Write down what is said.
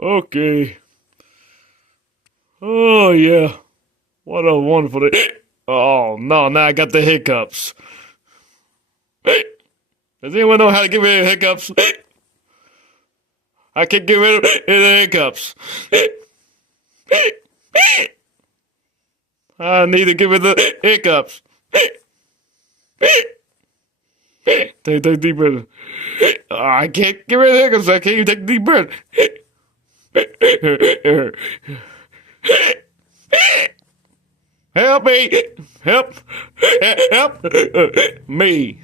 Okay. Oh, yeah. What a wonderful day. Oh, no, now I got the hiccups. Does anyone know how to get rid of hiccups? I can't get rid of the hiccups. I need to get rid of the hiccups. Take deep breath. I can't get rid of the hiccups. I can't even take a deep breath. Help me! Help! Help me!